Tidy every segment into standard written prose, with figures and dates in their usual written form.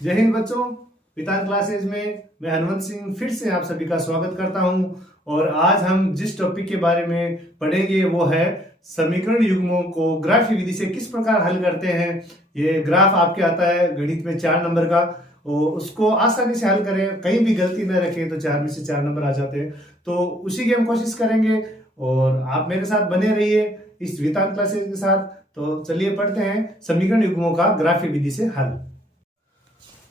जय हिंद बच्चों। वेदांत क्लासेज में मैं हनुमंत सिंह फिर से आप सभी का स्वागत करता हूं। और आज हम जिस टॉपिक के बारे में पढ़ेंगे वो है समीकरण युग्मों को ग्राफीय विधि से किस प्रकार हल करते हैं। ये ग्राफ आपके आता है गणित में 4 नंबर का, और उसको आसानी से हल करें, कहीं भी गलती न रखें तो 4 में से 4 नंबर आ जाते हैं। तो उसी की हम कोशिश करेंगे और आप मेरे साथ बने रहिए इस वेदांत क्लासेज के साथ। तो चलिए पढ़ते हैं समीकरण युग्मों का ग्राफीय विधि से हल।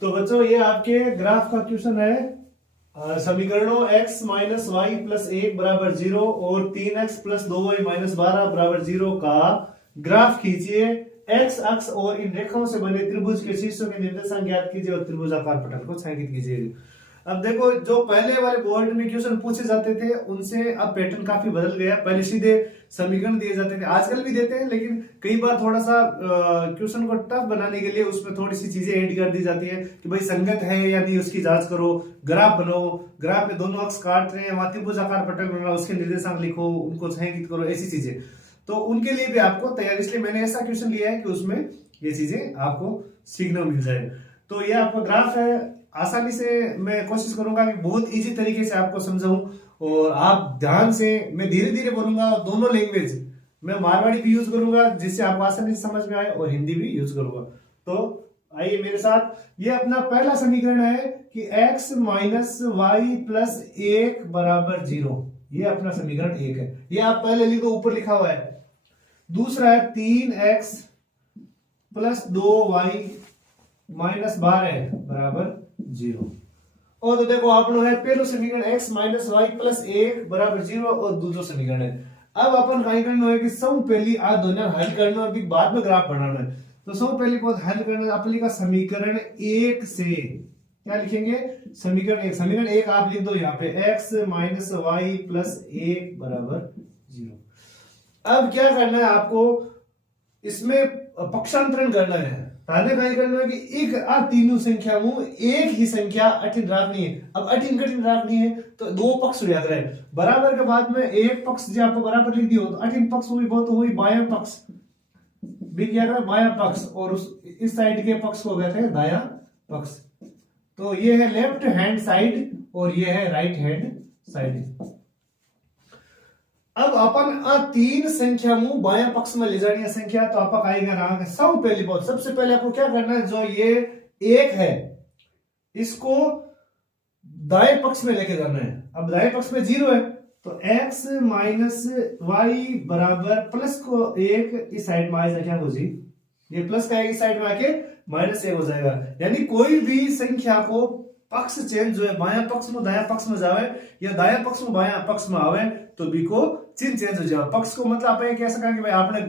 तो बच्चों ये आपके ग्राफ का क्वेश्चन है। समीकरणों x माइनस वाई प्लस 1 बराबर 0 और 3x प्लस 2y माइनस 12 बराबर 0 का ग्राफ खींचिए। x अक्ष और इन रेखाओं से बने त्रिभुज के शीर्षों के निर्देशांक ज्ञात कीजिए और त्रिभुजाकार पटल को छायांकित कीजिए। अब देखो, जो पहले वाले बोर्ड में क्वेश्चन पूछे जाते थे उनसे अब पैटर्न काफी बदल गया। पहले सीधे समीकरण दिए जाते थे, आजकल भी देते हैं, लेकिन कई बार थोड़ा सा क्वेश्चन को टफ बनाने के लिए उसमें थोड़ी सी चीजें ऐड कर दी जाती है कि भाई संगत है या नहीं उसकी जांच करो, ग्राफ बनाओ, ग्राफ में दोनों अक्ष काट रहे हैं, वहां त्रिभुजाकार पटल बन रहा है, उसके निर्देशांक लिखो, उनको छायांकित करो, ऐसी चीजें। तो उनके लिए भी आपको तैयार, इसलिए मैंने ऐसा क्वेश्चन लिया है कि उसमें ये चीजें आपको सीखने को मिल जाए। तो ये आपका ग्राफ है, आसानी से मैं कोशिश करूंगा कि बहुत इजी तरीके से आपको समझाऊं, और आप ध्यान से, मैं धीरे धीरे बोलूंगा, दोनों लैंग्वेज मैं मारवाड़ी भी यूज करूंगा जिससे आपको आसानी से समझ में आए, और हिंदी भी यूज करूंगा। तो आइए मेरे साथ। ये अपना पहला समीकरण है कि x माइनस वाई प्लस 1 बराबर 0। ये अपना समीकरण 1 है, ये आप पहले लिखो, ऊपर लिखा हुआ है। दूसरा है 3x प्लस 2y माइनस 12 बराबर 0। और तो देखो आपनो है पहलो समीकरण x माइनस वाई प्लस 1 बराबर 0 और दूसरो समीकरण है। अब अपन कहीं करना है कि सब पहली आ दोनों हल करना है, बाद में ग्राफ बनाना है। तो सब पहली बात हल करना है, अपन लिखा समीकरण 1 से क्या लिखेंगे, समीकरण 1। समीकरण 1 आप लिख दो यहाँ पे, x माइनस वाई प्लस 1 बराबर 0। अब क्या करना है आपको, इसमें पक्षांतरण करना है। पहले क्या करना है कि एक आ तीनों संख्या में एक ही संख्या अठिन रखनी है। अब अठिन कठिन रखनी है तो दो पक्ष हो जाते हैं बराबर के बाद में एक पक्ष जो आपको बराबर लिख दियो, तो अठिन पक्ष हुई बहुत हुई बायां पक्ष, भी क्या करें बायां पक्ष, और उस इस साइड के पक्ष को कहते हैं दायां पक्ष। तो ये है लेफ्ट हैंड साइड और ये है राइट हैंड साइड। अब अपन तीन संख्या मुंह बायां पक्ष में ले जानी है संख्या, तो आप आएगा सब पहली बात, सबसे पहले आपको क्या करना है, जो ये 1 है इसको दाएं पक्ष में लेके जाना है। अब दाएं पक्ष में 0 है तो x माइनस वाई बराबर प्लस को 1 इस साइड में आएगा, क्या हो जी, ये प्लस का इस साइड में आके माइनस 1 हो जाएगा। यानी कोई भी संख्या को पक्ष चेंज जो है, बायां पक्ष में दायां पक्ष में जावे या दायां पक्ष में बायां पक्ष में आवे तो भी को चिन्ह चेंज हो जाए। पक्ष को मतलब आप कह सका कि भाई आपने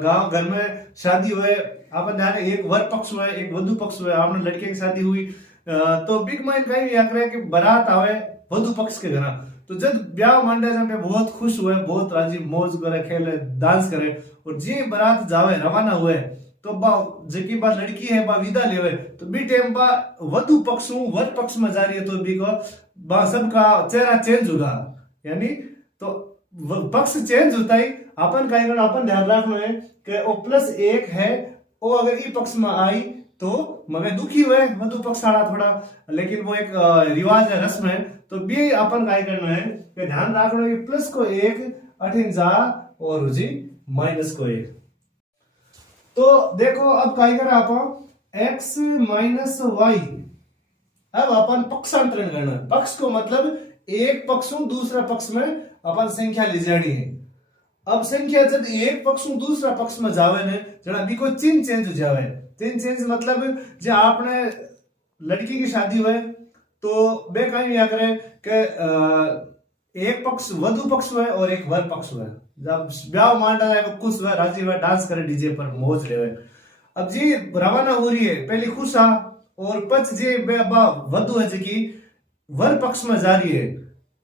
गांव घर में शादी हुए, आपने ध्यान एक वर पक्ष हुआ, एक वधु पक्ष हुआ, आपने लड़के की शादी हुई, तो बिग माइंड का याद रहे कि बारात आवे वधु पक्ष के घर, तो जब ब्याह मांडे जाए बहुत खुश हुए, बहुत राजी मौज करे, खेले, डांस करे, और जी बारात जावे रवाना हुए तो जबकि बा लड़की है बा विदा लेवे, तो बी टाइम बा वधु पक्ष वर पक्ष में जा रही है, तो बी को बा सबका चेहरा चेंज होगा। यानी तो पक्ष चेंज होता ही अपन का अपन ध्यान रखना है कि वो प्लस 1 है, वो अगर ई पक्ष में आई तो मगर दुखी हुए वधु पक्ष आड़ा थोड़ा, लेकिन वो एक रिवाज है, रस्म है। तो भी अपन का करना है कि ध्यान रखना है कि प्लस को 1 अठिन जा और जी माइनस को 1। तो देखो अब क्या करें आप, x माइनस वाई, अब अपन पक्षांतरण करना है। पक्ष को मतलब एक पक्ष दूसरा पक्ष में अपन संख्या ले जानी है। अब संख्या जब एक पक्ष दूसरा पक्ष में जावे ने जरा भी को चिन्ह चेंज हो जावे। चिन्ह चेंज मतलब जो आपने लड़की की शादी हुए तो बे कहीं या करे कि एक पक्ष वधु पक्ष हुए और एक वर पक्ष हुए, जब ब्याह मांडा है वो खुश हुआ, राजी हुआ, डांस करे, डीजे पर मौज रहे। अब जी रवाना हो रही है, पहले खुश आ और पच जे वधु है जी वर पक्ष में जा रही है,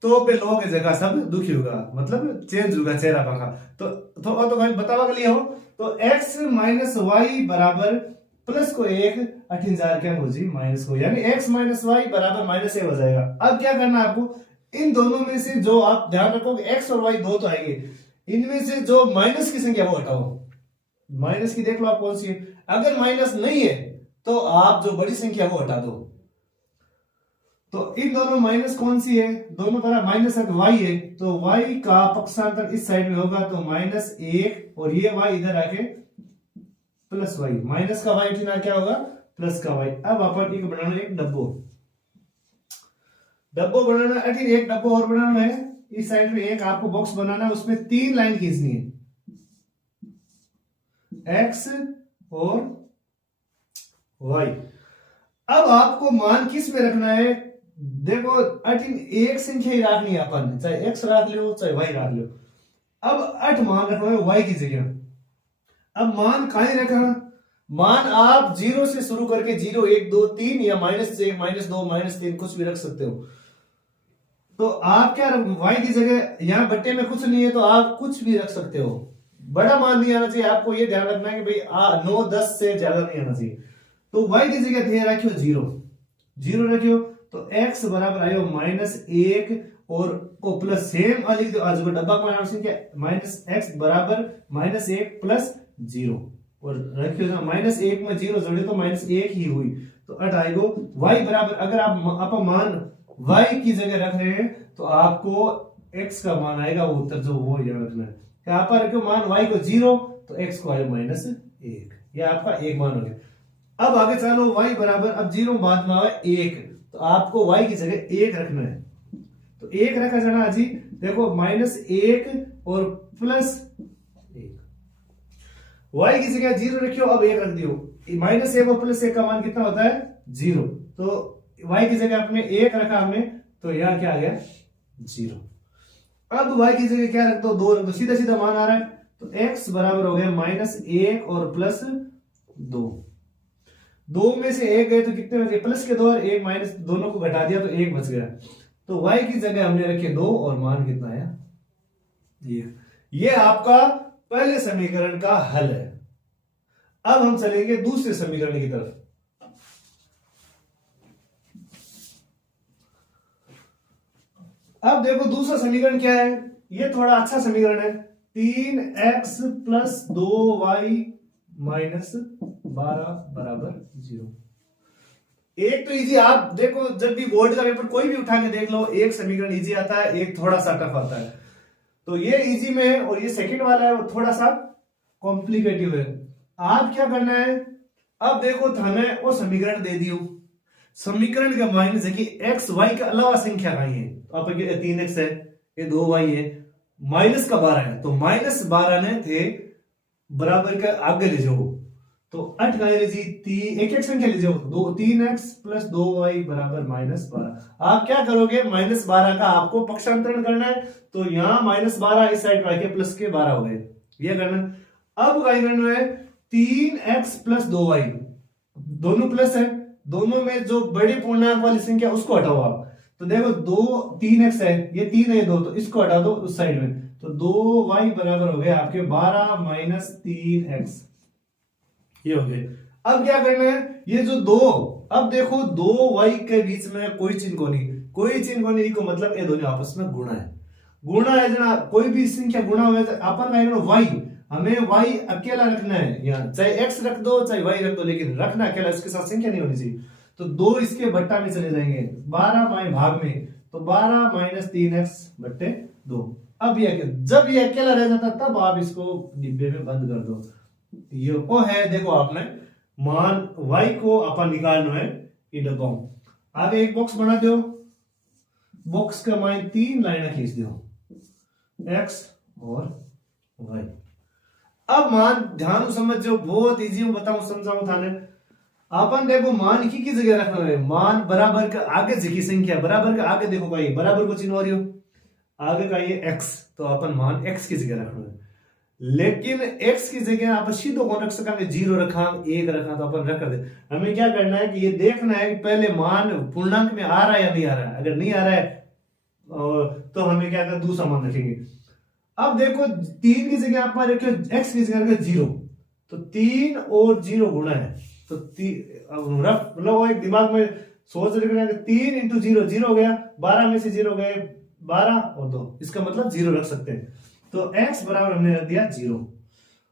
तो पे लोगों की जगह सब दुखी होगा, मतलब चेंज होगा चेहरा पंखा। तो कहीं बतावा के लिए हो तो x माइनस वाई बराबर प्लस को 1 अठिन हजार क्या हो जी माइनस को, यानी x माइनस वाई बराबर माइनस 1 हो जाएगा। अब क्या करना है आपको, इन दोनों में से जो आप ध्यान रखोगे x और y दो तो आएंगे, इनमें से जो माइनस की संख्या वो हटाओ। माइनस की देख लो आप कौन सी है, अगर माइनस नहीं है तो आप जो बड़ी संख्या वो हटा दो। तो इन दोनों माइनस कौन सी है, दोनों तरफ माइनस है तो y है, तो y का पक्षांतर इस साइड में होगा तो -1 और ये y इधर आके प्लस y, माइनस का y कितना क्या होगा प्लस का y। अब अपन एक बनाना एक डब्बो बनाना एक डब्बो और बनाना है। इस साइड में एक आपको बॉक्स बनाना है, उसमें 3 लाइन खींचनी है x और y। अब आपको मान किस में रखना है, देखो 18 एक संख्या ही रखनी है अपन, चाहे x रख लो चाहे y रख लो। अब 8 मान रखना है y की जगह। अब मान कहां रखा, मान आप 0 से शुरू करके 0 1 2 3 या -1 -2 -3 कुछ भी रख सकते हो। तो आप क्या y की जगह, यहां बट्टे में कुछ नहीं है तो आप कुछ भी रख सकते हो। बड़ा मान नहीं आना चाहिए, आपको ये ध्यान रखना है कि भाई 9 10 से ज्यादा नहीं आना चाहिए। तो y की जगह थे रखियो 0 रखियो, तो x बराबर आयो -1 और को प्लस सेम लिख दो, आज डब्बा को -x बराबर -1 प्लस 0 और रखियो ना -1 में 0 जोड़े तो -1 ही हुई, तो 8 आएगा। y बराबर अगर आप मान y की जगह रख रहे हैं तो आपको x का मान आएगा वो उत्तर जो वो याद रखना है। यहाँ पर रखियो मान y को 0 तो x को आएगा -1, ये आपका एक मान हो गया। अब आगे चलो y बराबर, अब 0 बाद में आवे 1, तो आपको y की जगह 1 रखना है, तो 1 रखा जाना जी। देखो -1 और प्लस 1, y की जगह 0 रखियो, अब 1 रख दियो। -1 और प्लस 1 का मान कितना होता है 0, तो y की जगह अपने 1 रखा हमने, तो यहां क्या आ गया 0। अब y की जगह क्या रख दो 2 रख दो, सीधा सीधा मान आ रहा है, तो x बराबर हो गया -1 और प्लस 2 में से 1 गए तो कितने बचे, प्लस के 2 और 1 माइनस, दोनों को घटा दिया तो 1 बच गया। तो y की जगह हमने रखे 2 और मान कितना आया 1। ये आपका पहले समीकरण का हल है। अब हम चलेंगे दूसरे समीकरण की तरफ। अब देखो दूसरा समीकरण क्या है, ये थोड़ा अच्छा समीकरण है। 3x प्लस 2y माइनस 12 बराबर 0। एक तो इजी, आप देखो जब भी बोर्ड का पेपर कोई भी उठा के देख लो, एक समीकरण इजी आता है, एक थोड़ा सा टफ आता है। तो ये इजी में है और ये सेकंड वाला है वो थोड़ा सा कॉम्प्लिकेटिव है। आप क्या करना है, अब देखो हमें वो समीकरण दे दियो, समीकरण का माइनस है कि एक्स वाई के अलावा संख्या कहीं है, तो आप 3x है, ये 2y है, माइनस का 12 है, तो -12 ने थे बराबर का आगे ले जाओ, तो 8 का ले जी एक संख्या ले जाओ 3x प्लस 2y बराबर -12। आप क्या करोगे, -12 का आपको पक्षांतरण करना है, तो यहां -12 इस साइड में आके प्लस के 12 हो गए, ये करना। अब क्या करना है, 3x प्लस 2y दोनों प्लस है, दोनों में जो बड़ी पूर्णांक वाली संख्या उसको हटाओ आप, तो देखो 3x है, ये 3 है 2, तो इसको हटा दो उस साइड में, तो 2y बराबर हो गया आपके 12 माइनस 3x, ये हो गए। अब क्या करना है, ये जो 2, अब देखो 2y के बीच में कोई चिन्ह को नहीं को मतलब ये दोनों आपस में गुणा है जना, कोई भी संख्या गुणा हुआ है अपन का y, हमें y अकेला रखना है, यहाँ चाहे x रख दो चाहे y रख दो, लेकिन रखना अकेला, इसके साथ संख्या नहीं होनी चाहिए। तो 2 इसके भट्टा में चले जाएंगे 12 भाग में, तो 12 माइनस 3x बट्टे 2। अब ये जब ये अकेला रह जाता तब आप इसको डिब्बे में बंद कर दो। ये वो है, देखो आपने मान y को अपन निकालना है ये डब्बा, आगे एक बॉक्स बना दो, बॉक्स का मान 3 लाइन खींच दो x और y। अब मान ध्यान समझो, बहुत इजी बताऊं समझाऊं थाने। अपन देखो मान की जगह रखना है, मान बराबर का आगे की संख्या, बराबर का आगे देखो भाई बराबर को चिन्ह हो रही हो, आगे का ये x, तो अपन मान x की जगह रखना है। लेकिन x की जगह आप सीधो कौन रख सकेंगे, 0 रखा 1 रखा, तो अपन रख दे। हमें क्या करना है कि ये देखना है कि पहले मान पूर्णांक में आ रहा है या नहीं आ रहा है, अगर नहीं आ रहा है तो हमें क्या करना, दूसरा मान रखेंगे। अब देखो 3 की जगह आप रखो x की जगह 0, तो 3 और 0 गुणा है, तो रफ लो एक दिमाग में सोच रखना है, 3 इंटू 0 0 हो गया, 12 में से 0 गए 12 और 2, इसका मतलब 0 रख सकते हैं, तो x बराबर हमने रख दिया 0।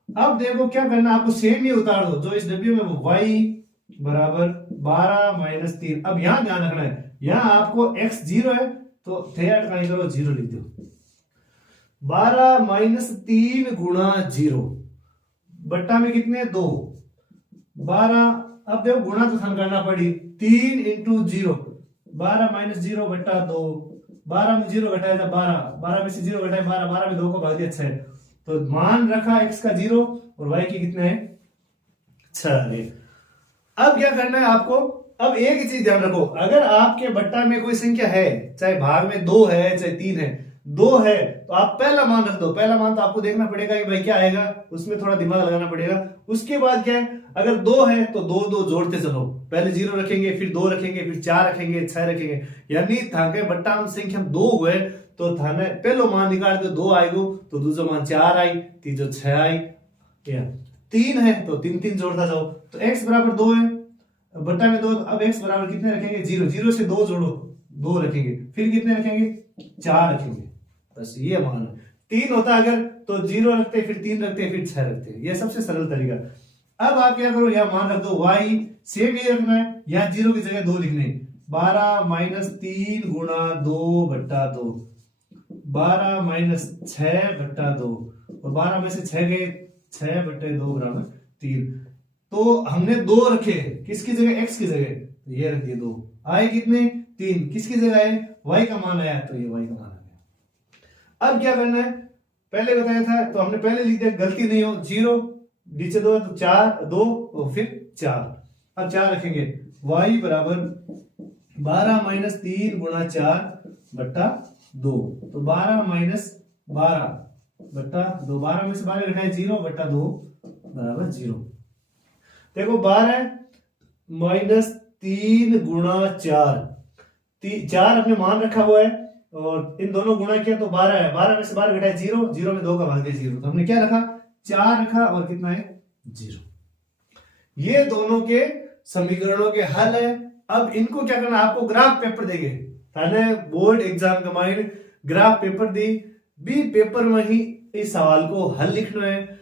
अब देखो क्या करना, आपको सेम ही उतार दो, जो इस डब्ल्यू में y बराबर 12 माइनस 3। अब यहां ध्यान रखना है, यहां आपको x 0 है तो थे अटकाई करो 0 लिख दो। 12 माइनस 3 गुणा 0 बट्टा में कितने 2 12। अब देखो गुणा तो सन करना पड़ी, 3 इंटू 0 12 माइनस 0 बट्टा 2। 12 में 0 घटाया था 12, 12 में से 0 घटाया 12, 12 में 2 को भाग दिया 6। तो मान रखा x का 0 और y की कितने है 6। अब क्या करना है आपको, अब एक ही चीज ध्यान रखो, अगर आपके बट्टा में कोई संख्या है, चाहे भाग में 2 है चाहे 3 है, 2 है तो आप पहला मान रख दो। पहला मान तो आपको देखना पड़ेगा कि भाई क्या आएगा, उसमें थोड़ा दिमाग लगाना पड़ेगा। उसके बाद क्या है, अगर 2 है तो 2 2 जोड़ते चलो, पहले 0 रखेंगे फिर 2 रखेंगे फिर 4 रखेंगे 6 रखेंगे, यानी थाके बट्टा में संख्या 2 हुए तो थाने पहलो मान निकाल दो 2 आएगो तो दूसरा मान 4 आई, तीसरा 6 आई, क्या 3 है तो 3 3 जोड़ता जाओ। तो x बराबर 2 है, बट्टा में 2, अब x बराबर कितने रखेंगे 0, 0 से 2 जोड़ो 2 रखेंगे, फिर कितने रखेंगे 4 रखेंगे, बस ये मान। 3 होता अगर तो 0 रखते फिर 3 रखते फिर 6 रखते, ये सबसे सरल तरीका। अब आप क्या करो, यहां मान रख दो y सेम ये रखना है, यहां 0 की जगह 2 लिखने, 12 माइनस 3 गुणा 2 बट्टा 2, 12 माइनस 6 बट्टा 2, और 12 में से 6 गए 6 बट्टे 2 बराबर 3। तो हमने 2 रखे किसकी जगह x की जगह, तो ये रख दिए 2, आए कितने 3, किसकी जगह आए y का मान आया तो ये y का मान आ गया। अब क्या करना है, पहले बताया था तो हमने पहले लिख दिया, गलती नहीं हो, 0 नीचे 2 तो 4 2 और फिर 4। अब 4 रखेंगे, y बराबर 12 माइनस 3 गुणा 4 बट्टा 2, तो 12 माइनस 12 बट्टा 2, 12 में से 12 घटाए 0 बट्टा 2 बराबर 0। देखो 12 माइनस 3 गुणा 4, 4 हमने मान रखा हुआ है और इन दोनों गुणा किया तो 12 है, 12 में से 12 घटाए 0, 0 में 2 का भाग दिया 0, तो हमने क्या रखा 4 रखा और कितना है 0। ये दोनों के समीकरणों के हल है। अब इनको क्या करना, आपको ग्राफ पेपर देंगे, थाने बोर्ड एग्जाम का माइंड ग्राफ पेपर दी, बी पेपर में ही इस सवाल को हल लिखना है,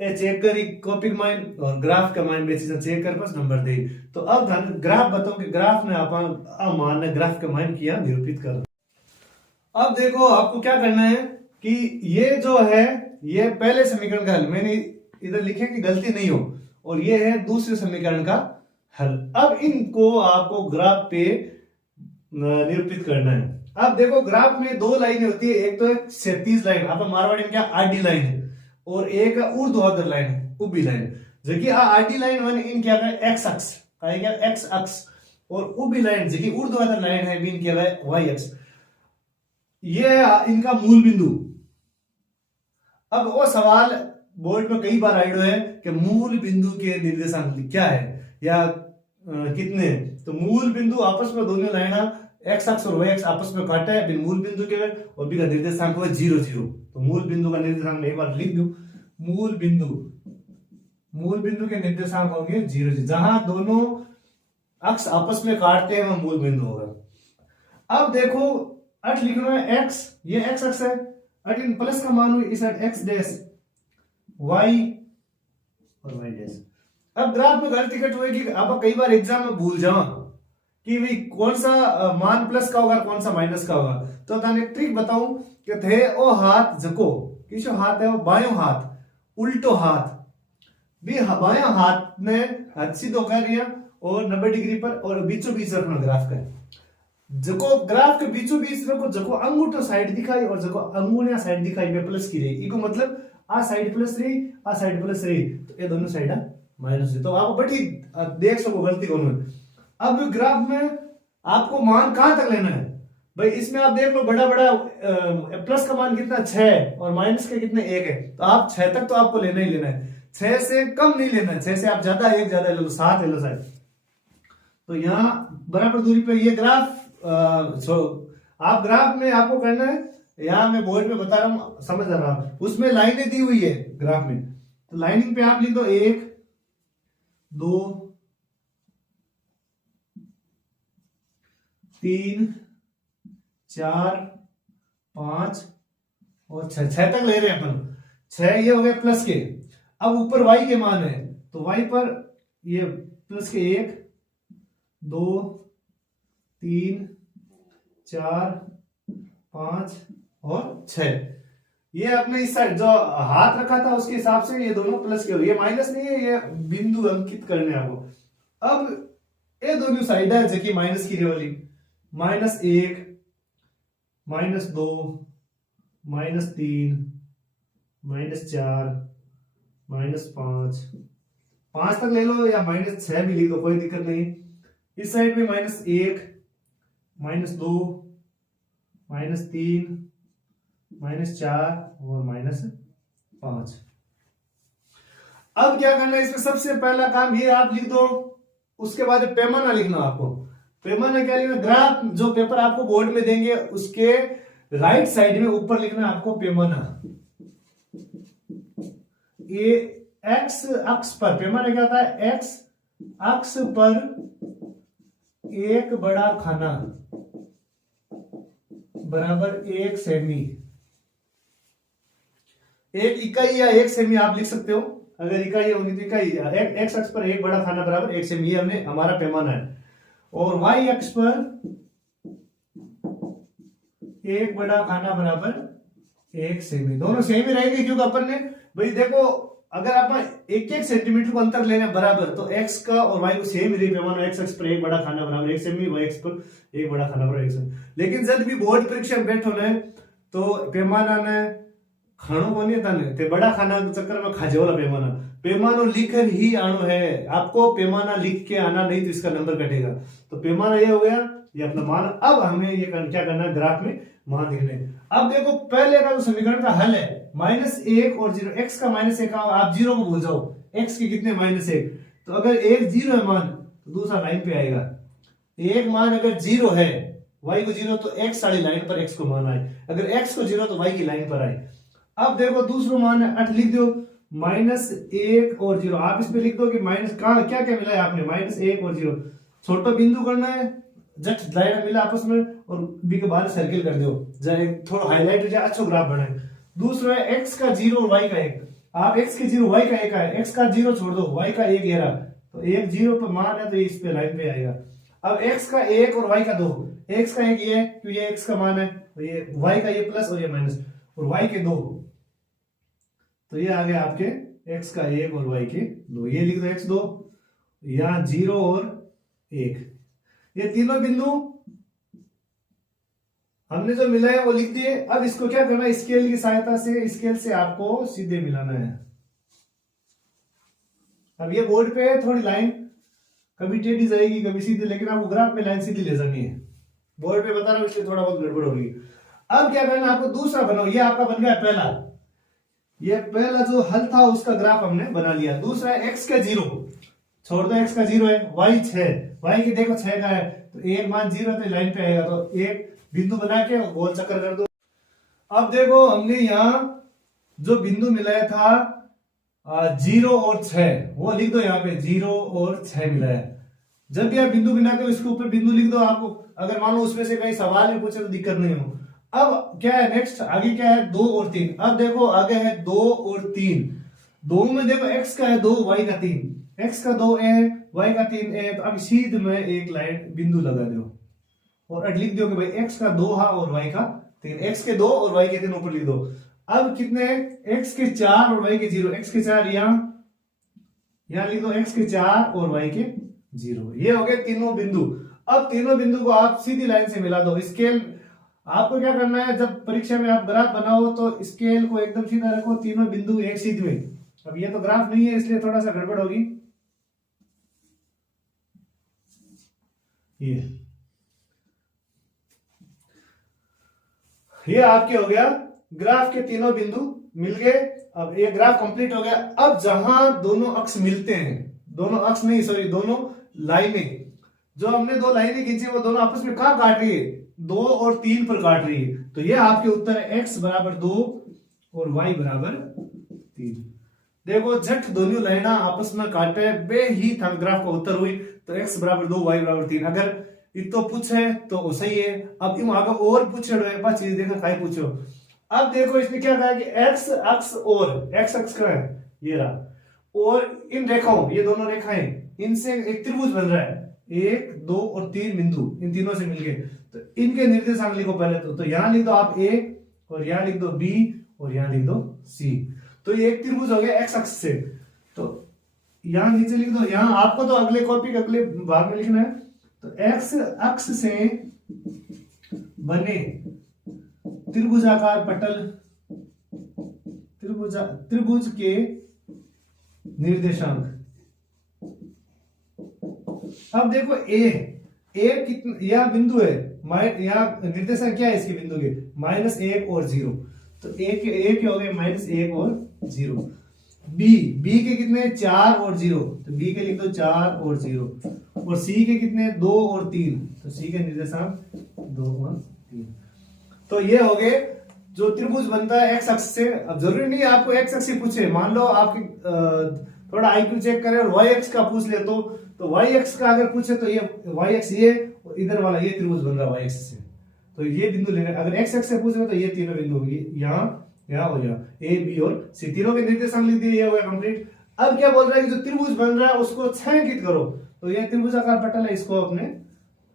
ए चेक करी कॉपी का माइंड और ग्राफ का माइंड बेसिस चेक कर बस नंबर दे। तो अब धन ग्राफ बताओ कि ग्राफ में आप मान ने ग्राफ का माइंड किया निरूपित कर। अब देखो आपको क्या करना है कि ये जो है ये पहले समीकरण का हल मैंने इधर लिखे कि गलती नहीं हो, और ये है दूसरे समीकरण का हल। अब इनको आपको ग्राफ पे निरूपित करना है। अब देखो ग्राफ में 2 लाइनें होती है, एक तो है क्षैतिज लाइन, आप मारवाड़ी में क्या आडी लाइन है, और एक ऊर्ध्वाधर लाइन है उभी लाइन। जबकि आडी लाइन वन इन क्या है एक्स अक्ष का क्या एक्स अक्ष, और उभी लाइन जबकि ऊर्ध्वाधर लाइन है इन क्या है वाई अक्ष, ये इनका मूल बिंदु। अब वो सवाल बोर्ड में कई बार आइडो है कि मूल बिंदु के निर्देशांक क्या है या कितने, तो मूल बिंदु आपस में दोनों लाइना एक्स अक्ष और वाई अक्ष आपस में काटा है बिन मूल बिंदु के, और बी का निर्देशांक है 0 0। तो मूल बिंदु का निर्देशांक मैं एक बार लिख दूं, मूल बिंदु के निर्देशांक होंगे 0 0, जहां दोनों अक्ष आपस में काटते हैं वह मूल बिंदु होगा। अब देखो 8 लिखना है x, ये x अक्ष है, 8 इन प्लस का मान हुई इस x डैश y और y डैश। अब ग्राफ में गलती कट हुई कि आप कई बार एग्जाम में भूल जाओ कि भाई कौन सा मान प्लस का होगा कौन सा माइनस का होगा। तो थाने एक ट्रिक बताऊं कि थे ओ हाथ जको किसो हाथ है वो बायों हाथ उल्टो हाथ भी, बायां हाथ ने हाथ सीधो कर दिया और 90 डिग्री पर, और बीचों बीच रखना ग्राफ का, जको ग्राफ के बीचों बीच रखो, जको अंगूठो साइड दिखाई और जको अंगुलियां साइड दिखाई में प्लस की रही, इको मतलब आ साइड प्लस रही आ साइड प्लस रही, तो ये दोनों साइड माइनस है। तो आप बड़ी देख सको गलती कौन है। अब ग्राफ में आपको मान कहां तक लेना है भाई, इसमें आप देख लो बड़ा बड़ा प्लस का मान कितना 6 और माइनस के कितने 1 है, तो आप 6 तक तो आपको लेना ही लेना है, 6 से कम नहीं लेना है, 6 से आप ज्यादा 1 ज्यादा ले लो 7 ले लो शायद। तो यहाँ बराबर दूरी पे ये ग्राफ आप ग्राफ में आपको करना है, यहाँ मैं बोर्ड में बता रहा हूं समझ रहा हूं, उसमें लाइनें दी हुई है ग्राफ में, तो लाइनिंग पे आप लिख दो 1 2 3 4 5 और 6 तक ले रहे हैं अपन, 6 ये हो गए प्लस के। अब ऊपर y के मान है तो y पर ये प्लस के 1 2 3 4 5 और 6। ये अपने इस साइड जो हाथ रखा था उसके हिसाब से ये दोनों प्लस के हो, ये माइनस नहीं है, ये बिंदु अंकित करने आपको। अब ये दोनों साइड है जो कि माइनस की वाली, -1 -2 -3 -4 -5, 5 तक ले लो या -6 भी लिख दो, कोई दिक्कत नहीं। इस साइड में -1 -2 -3 -4 और -5। अब क्या करना है, इसमें सबसे पहला काम ये आप लिख दो, उसके बाद पैमाना लिखना आपको। पैमाना क्या लिखना, ग्राफ जो पेपर आपको बोर्ड में देंगे उसके राइट साइड में ऊपर लिखना आपको पैमाना। ये एक्स अक्ष पर, पैमाना क्या होता है, एक्स अक्ष पर एक बड़ा खाना बराबर 1 सेमी। 1 इकाई या 1 सेमी आप लिख सकते हो, अगर इकाई होगी तो इकाई। एक्स अक्ष पर एक बड़ा खाना बराबर 1 सेमी, ये हमने हमारा पैमाना है। और वाई अक्ष पर एक बड़ा खाना बराबर 1 सेमी, दोनों सेम ही रहेंगे क्योंकि अपन ने भाई देखो, अगर आप 1-1 सेंटीमीटर को अंतर लेना बराबर, तो एक्स का और वाई को सेम ही पैमाना, एक्स अक्ष पर एक बड़ा खाना बराबर 1 सेमी, वाई अक्ष पर एक बड़ा खाना बराबर 1 सेमी। लेकिन जब भी बोर्ड परीक्षा में बैठो ने तो पैमाना ने खानो को नहीं था ते बड़ा खाना के चक्कर में खाजे वाला पैमाना, पैमाना लिखकर ही आनो है आपको, पैमाना लिख के आना नहीं तो इसका नंबर कटेगा। तो पैमाना ये हो गया, ये अपना मान। अब हमें ये क्या करना है, ग्राफ में मान लिखने। अब देखो पहले का जो समीकरण का हल है -1 और 0, x का -1 आप 0 को भूल जाओ, x के कितने -1, तो अगर 1 0 है मान तो दूसरा लाइन पे आएगा। एक मान अगर 0 है, y को 0 तो x वाली लाइन पर x को मान आए, अगर x को 0 तो y की लाइन पर आए। अब देखो दूसरा मान है 8, लिख दो -1 और 0, आप इस पे लिख दो कि माइनस क्या क्या मिला है आपने, -1 और 0, छोटा बिंदु करना है, जस्ट लाइन मिला आपस में और बी के बाहर सर्किल कर दो, थोड़ा हाईलाइट हो जाए, अच्छा ग्राफ बने। दूसरा है x का 0 और y का 1, आप x के 0 y का 1 है, x का 0 छोड़ दो, y का 1 ये रहा, तो 1 0 पर मान है तो इस पे लाइन पे आएगा। अब x का 1 और y का 2, x का 1 ये है क्योंकि ये x का मान है, तो ये y का ये प्लस और ये माइनस, और y के 2, तो ये आ गया आपके x का 1 और y के 2, ये लिख दो x2, यहाँ 0 और 1, ये तीनों बिंदु हमने जो मिला है वो लिख दिए। अब इसको क्या करना है, स्केल की सहायता से, स्केल से आपको सीधे मिलाना है। अब ये बोर्ड पे है, थोड़ी लाइन कभी टेढ़ी जाएगी कभी सीधी, लेकिन आपको ग्राफ में लाइन सीधी ले जानी है, बोर्ड पे बता रहा हूं इसलिए थोड़ा बहुत गड़बड़ हो रही है। अब क्या करना है, आपको दूसरा बनाओ, ये आपका बन गया पहला, ये पहला जो हल था उसका ग्राफ हमने बना लिया। दूसरा है x का 0, छोड़ दो x का 0 है, y 6, y की देखो 6 का है, तो एक मान 0 है तो लाइन पे आएगा, तो एक बिंदु बना के गोल चक्कर कर दो। अब देखो हमने यहाँ जो बिंदु मिलाया था 0 और 6, वो लिख दो यहाँ पे 0 और 6 मिलाया। जब भी आप बिंदु बनाते हो इसके ऊपर बिंदु लिख दो, आपको अगर मान लो उसमें से कहीं सवाल में पूछे तो दिक्कत नहीं हो। अब क्या है नेक्स्ट, आगे क्या है 2 और 3। अब देखो आगे है 2 और 3, 2 में देखो x का है 2, y का 3, x का 2 है, y का 3 है, तो अब सीधे में एक लाइन बिंदु लगा दो और लिख दो कि भाई x का 2 है और y का 3, x के 2 और y के 3 ऊपर लिख दो। अब कितने हैं, x के 4 और y के 0, x के 4 यहाँ लिख दो, x के 4 और y के 0, ये हो गए तीनों बिंदु। अब तीनों बिंदु को आप सीधी लाइन से मिला दो। स्केल आपको क्या करना है, जब परीक्षा में आप ग्राफ बनाओ तो स्केल को एकदम सीधा रखो, तीनों बिंदु एक सीध में। अब ये तो ग्राफ नहीं है इसलिए थोड़ा सा गड़बड़ होगी, ये आपके हो गया ग्राफ के तीनों बिंदु मिल गए। अब ये ग्राफ कंप्लीट हो गया। अब जहां दोनों अक्ष मिलते हैं, दोनों अक्ष नहीं सॉरी दोनों लाइनें, जो हमने 2 लाइनें खींची वो दोनों आपस में कहां काट रही है, 2 और 3 पर काट रही है। तो ये आपके उत्तर है x बराबर 2 और y बराबर 3। देखो झट दोनों लाइना आपस में काटे बे ही था, ग्राफ का उत्तर हुई। तो x बराबर 2 y बराबर 3। अगर तो पूछे तो सही है। अब यूं आगे और पूछे बस चीज देखो काय पूछो। अब देखो इसने क्या कहा कि x अक्ष और x अक्ष का है ये रहा, और इन रेखाओं, ये दोनों रेखाएं इनसे एक त्रिभुज बन रहा है, 1 2 और 3 बिंदु, इन तीनों से मिलके, तो इनके निर्देशांक लिखो पहले तो यहां लिख दो आप A और यहां लिख दो B और यहां लिख दो C। तो ये एक त्रिभुज हो गया एक्स अक्ष से। तो यहां नीचे लिख दो, यहां आपको तो अगले कॉपी के अगले भाग में लिखना है। तो एक्स अक्ष से बने त्रिभुजाकार पटल, त्रिभुज के निर्देशांक। अब देखो ए कितना, यह बिंदु है, यहाँ निर्देशांक क्या है इसके बिंदु के, -1 और 0। तो ए के हो गए -1 और 0। बी के कितने 4 और 0, तो बी के लिख दो 4 और 0। और सी के कितने 2 और 3, तो सी के निर्देशांक 2 और 3। तो ये हो गए जो त्रिभुज बनता है एक्स अक्ष से। अब जरूरी नहीं है आपको एक्स अक्ष से पूछे, मान लो आपकी थोड़ा आईक्यू चेक करे और वाई अक्ष का पूछ ले, तो वाई अक्ष का अगर पूछे तो ये वाई अक्ष ये और इधर वाला ये त्रिभुज बन रहा है वाई अक्ष से, तो ये बिंदु लेना। अगर एक्स अक्ष से पूछ रहे तो ये तीनों बिंदु होंगे, यहाँ और यहाँ, ए बी और सी, तीनों के निर्देशांक लिख दिए, ये हो गया कंप्लीट। अब क्या बोल रहा है कि जो त्रिभुज बन रहा है उसको छायांकित करो। तो ये त्रिभुजाकार पटल है, इसको अपन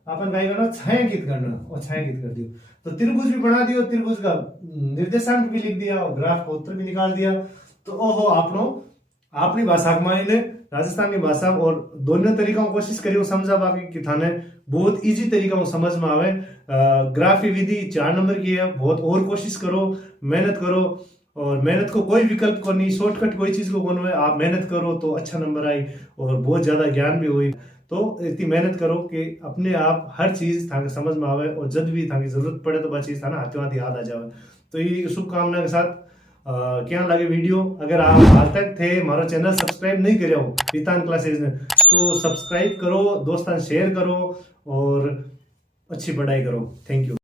क्या करना, छायांकित करना, और छायांकित कर दियो। तो त्रिभुज भी बना दियो, त्रिभुज का निर्देशांक भी लिख दिया और ग्राफ का उत्तर भी निकाल दिया। तो ओहो अपनी भाषा मायने राजस्थानी भाषा और दोनों तरीका कोशिश करियो समझा बाकी कि थाने बहुत इजी तरीका समझ में आवे। ग्राफी विधि 4 नंबर की है, बहुत और कोशिश करो, मेहनत करो, और मेहनत को कोई विकल्प को नहीं, शॉर्टकट कोई चीज को कौन है, आप मेहनत करो तो अच्छा नंबर आई और बहुत ज्यादा ज्ञान भी हुई। तो इतनी मेहनत करो कि अपने आप हर चीज थाने समझ में आवे और जब भी थाने जरूरत पड़े तो वह चीज थाना हाथों हाथ याद आ जावे। तो ये शुभकामना के साथ क्या लगे वीडियो, अगर आप हाल तक थे हमारा चैनल सब्सक्राइब नहीं करे हो वितान क्लासेज ने, तो सब्सक्राइब करो, दोस्तों शेयर करो और अच्छी पढ़ाई करो। Thank you.